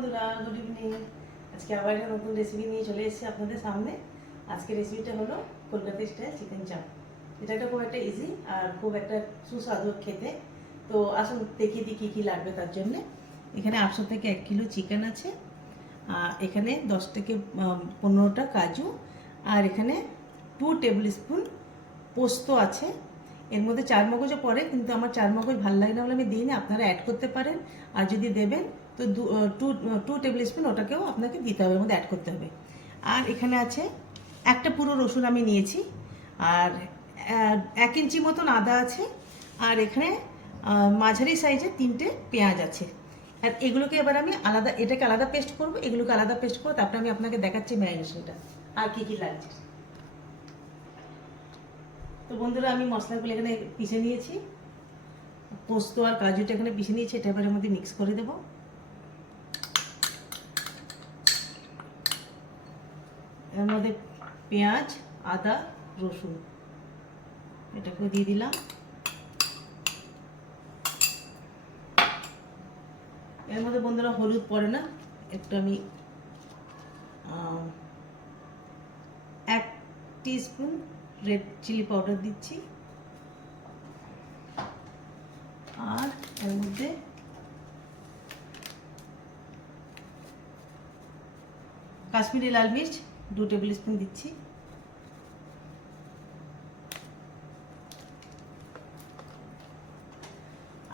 বন্ধুরা, good evening. আজকে আবার একটা নতুন রেসিপি নিয়ে চলে এসেছি আপনাদের সামনে। আজকে রেসিপিটা হলো কলকাতা স্টাইল চিকেন চাপ। এটা খুব একটা ইজি আর খুব একটা সুস্বাদু খেতে। তো আসুন দেখিয়ে দিই কী কী লাগবে তার জন্যে। এখানে 800 থেকে 1 কিলো চিকেন আছে, এখানে 10 থেকে 15টা কাজু, আর এখানে 2 টেবিল স্পুন পোস্ত আছে। এর মধ্যে চারমগজও পড়ে, কিন্তু আমার চারমগজ ভালো লাগে না বলে আমি দিই না। আপনারা অ্যাড করতে পারেন, আর যদি দেবেন তো 2 টেবিল স্পুন ওটাকেও আপনাকে দিতে হবে, এর মধ্যে অ্যাড করতে হবে। আর এখানে আছে একটা পুরো রসুন আমি নিয়েছি, আর 1 ইঞ্চি মতন আদা আছে, আর এখানে মাঝারি সাইজের 3টে পেঁয়াজ আছে। আর এগুলোকে এবার আমি আলাদা, এটাকে আলাদা পেস্ট করব, এগুলোকে আলাদা পেস্ট করবো। তারপরে আমি আপনাকে দেখাচ্ছি ম্যারিনেশনটা আর কী কী লাগছে। তো বন্ধুরা, আমি মশলাগুলো এখানে পিষে নিয়েছি, পোস্ত আর কাজুটা এখানে পিষে নিয়েছি। এটা এবার এর মধ্যে মিক্স করে দেব। এর মধ্যে পেঁয়াজ, আদা, রসুন এটাকে দিয়ে দিলাম। এর মধ্যে বন্ধুরা হলুদ পড়ে না, একটু আমি 1 টিস্পুন রেড চিলি পাউডার দিচ্ছি, আর এর মধ্যে কাশ্মীরি লাল মির্চ 2 টেবিল স্পুন দিচ্ছি,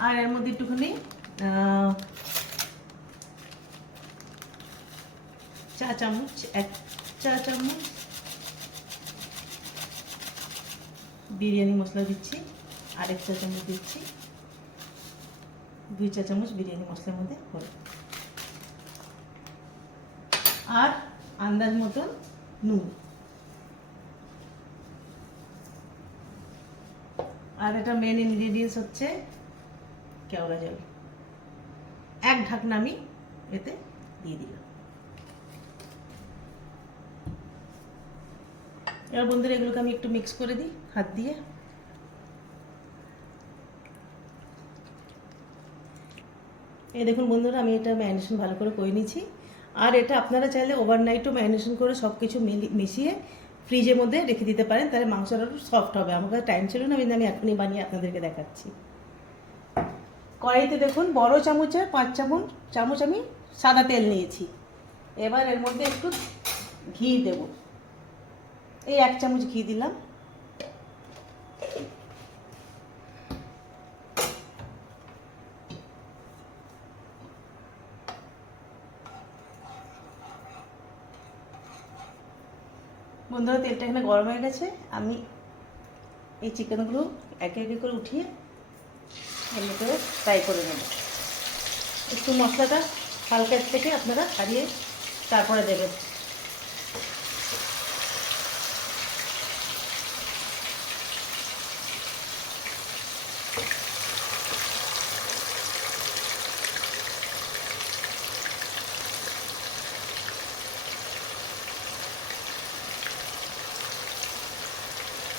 আর এর মধ্যে একটুখানি চা চামচ 1 চা চামচ বিরিয়ানি মশলা দিচ্ছি, আর 1 চা চামচ দিচ্ছি, 2 চা চামচ বিরিয়ানি মশলার মধ্যে হলুদ, আর আন্দাজ মতন নুন। আর এটা মেন ইনগ্রেডিয়েন্টস হচ্ছে কেওড়া জল। 1 ঢাকনা আমি এতে দিয়ে দিলাম। এবার বন্ধুরা এগুলোকে আমি একটু মিক্স করে দিই হাত দিয়ে। এই দেখুন বন্ধুরা, আমি এটা ম্যারিনেশন ভালো করে নিয়েছি। আর এটা আপনারা চাইলে ওভারনাইটও ম্যারিনেশন করে সব কিছু মিশিয়ে ফ্রিজের মধ্যে রেখে দিতে পারেন, তাহলে মাংসটা একটু সফট হবে। আমার কাছে টাইম ছিল না, আমি এখনই বানিয়ে আপনাদেরকে দেখাচ্ছি। কড়াইতে দেখুন বড় চামচে 5 চামচ আমি সাদা তেল নিয়েছি। এবার এর মধ্যে একটু ঘি দেব, এই 1 চামচ ঘি দিলাম। বন্ধুরা, তেলটা এখানে গরম হয়ে গেছে। আমি এই চিকেনগুলো একে একে করে উঠিয়ে এর মধ্যে ফ্রাই করে নেব। একটু মশলাটা হালকা থেকে আপনারা ছাড়িয়ে তারপরে দেবেন।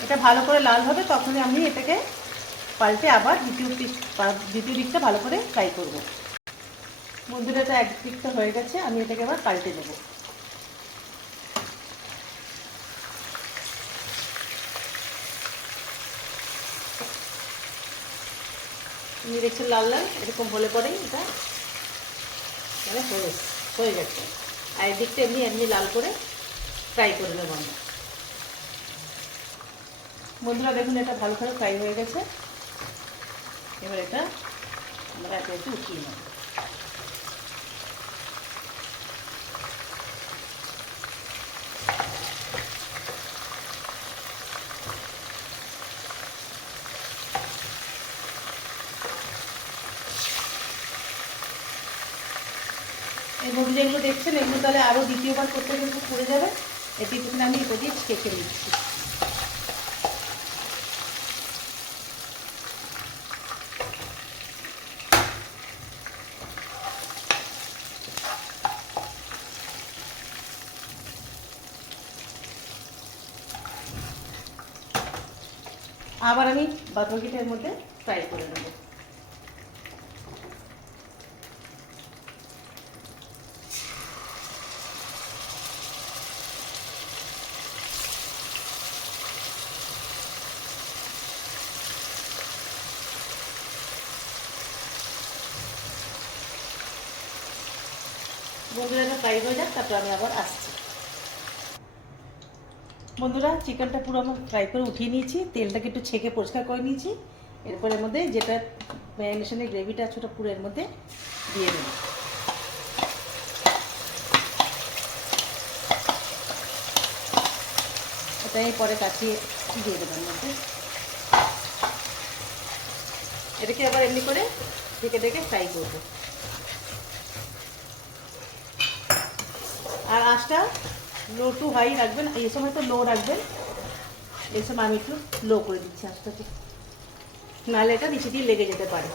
এটা ভালো করে লাল হবে, তখনই আমি এটাকে পাল্টে আবার দ্বিতীয় দিকটা ভালো করে ফ্রাই করব। বন্ধুরা, এটা 1 দিকটা হয়ে গেছে, আমি এটাকে আবার পাল্টে দেবো। আপনি দেখছেন লাল লাল এরকম হলে পরেই এটা মানে হয়ে গেছে। আর এদিকটা এমনি এমনি লাল করে ফ্রাই করে নেব আমরা। বন্ধুরা দেখুন, এটা ভালো করে ফ্রাই হয়ে গেছে। এবার এটা আমরা একে একে উঠিয়ে নেব। এই মধ্যে যেগুলো দেখছেন এগুলো তাহলে আরও দ্বিতীয়বার করতে কিন্তু পড়ে যাবে। এটি একটুখানি আমি এটা দিয়ে ছেঁকে নিচ্ছি। আবার আমি বাদবাকিটার মধ্যে ফ্রাই করে নেব। বন্ধুরা এটা ফ্রাই হয়ে যাক, তারপর আমি আবার আসছি। বন্ধুরা চিকেনটা পুরো আমি ফ্রাই করে উঠিয়ে নিয়েছি, তেলটাকে একটু ছেঁকে পরিষ্কার করে নিয়েছি। এরপর এর মধ্যে যেটা ম্যারিনেশনের গ্রেভিটা আছে ওটা পুরো এর মধ্যে দিয়ে দেবো। ওটাই পরে কাটিয়ে দিয়ে দেবেন মধ্যে। এটাকে আবার এমনি করে ঢেকে ঢেকে ফ্রাই করবো। আর আঁচটা লো টু হাই রাখবেন, এই সময় তো লো রাখবেন। এই সময় আমি একটু লো করে দিচ্ছি আঁচটাকে, নাহলে এটা নিচে দিয়ে লেগে যেতে পারে।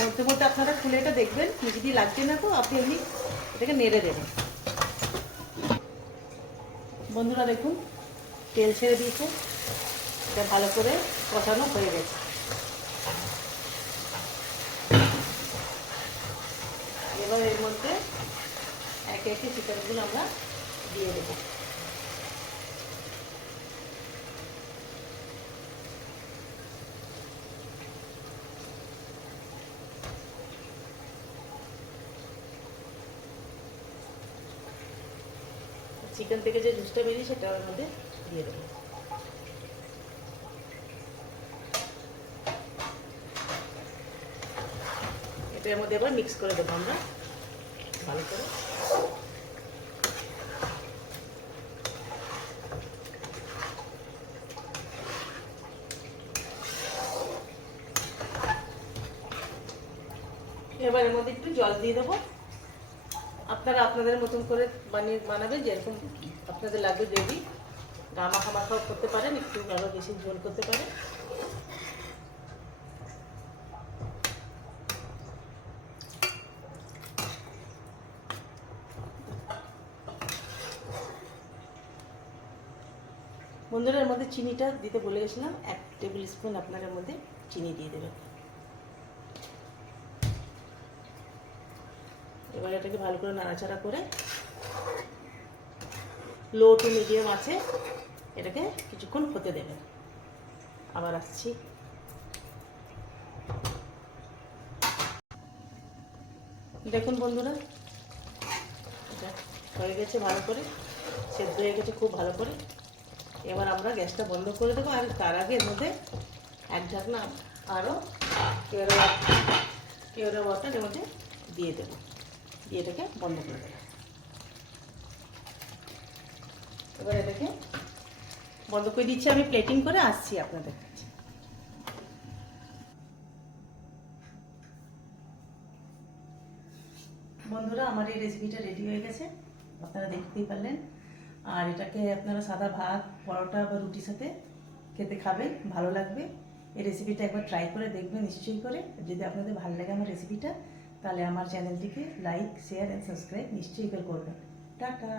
মধ্যে মধ্যে আপনারা খুলে এটা দেখবেন নিচে দিয়ে লাগছে না, তো আপনি এমনি এটাকে নেড়ে দেবেন। বন্ধুরা দেখুন তেল ছেড়ে দিয়েছে, এটা ভালো করে কষানো হয়ে গেছে। এবার এর মধ্যে একে একে চিকেনগুলো আমরা দিয়ে দেবো। চিকেন থেকে যে জুসটা বেরিয়ে সেটা ওর মধ্যে দিয়ে দেবো। এটার মধ্যে এবার মিক্স করে দেবো আমরা ভালো করে। এবার এর মধ্যে একটু জল দিয়ে দেবো। আপনারা আপনাদের মতন করে বানাবেন, যেরকম আপনাদের লাগবে গ্রেভি। গামাখা মাখাও করতে পারেন, একটু আরও বেশি ঝোল করতে পারেন। বন্ধুরা এর মধ্যে চিনিটা দিতে বলে গেছিলাম, 1 টেবিল স্পুন আপনার এর মধ্যে চিনি দিয়ে দেবেন। এবার এটাকে ভালো করে নাড়াচাড়া করে লো টু মিডিয়াম আছে এটাকে কিছুক্ষণ হতে দেবেন। আবার আসছি। দেখুন বন্ধুরা এটা হয়ে গেছে, ভালো করে সেদ্ধ হয়ে গেছে খুব ভালো করে। এবার আমরা গ্যাসটা বন্ধ করে দেবো। আর তার আগে এর মধ্যে এক ঢাকনা আরও কেওড়া ওয়াটার এর মধ্যে দিয়ে দেবো, দিয়ে এটাকে বন্ধ করে দেবো। এবার এটাকে বন্ধ করে দিচ্ছি, আমি প্লেটিং করে আসছি আপনাদের কাছে। বন্ধুরা আমার এই রেসিপিটা রেডি হয়ে গেছে, আপনারা দেখতেই পারলেন। আর এটাকে আপনারা সাদা ভাত, পরোটা বা রুটির সাথে খেতে খাবেন, ভালো লাগবে। এই রেসিপিটা একবার ট্রাই করে দেখবেন নিশ্চয়ই করে। যদি আপনাদের ভালো লাগে আমার রেসিপিটা, তাহলে আমার চ্যানেলটিকে লাইক, শেয়ার অ্যান্ড সাবস্ক্রাইব নিশ্চয়ই করবেন। টাটা।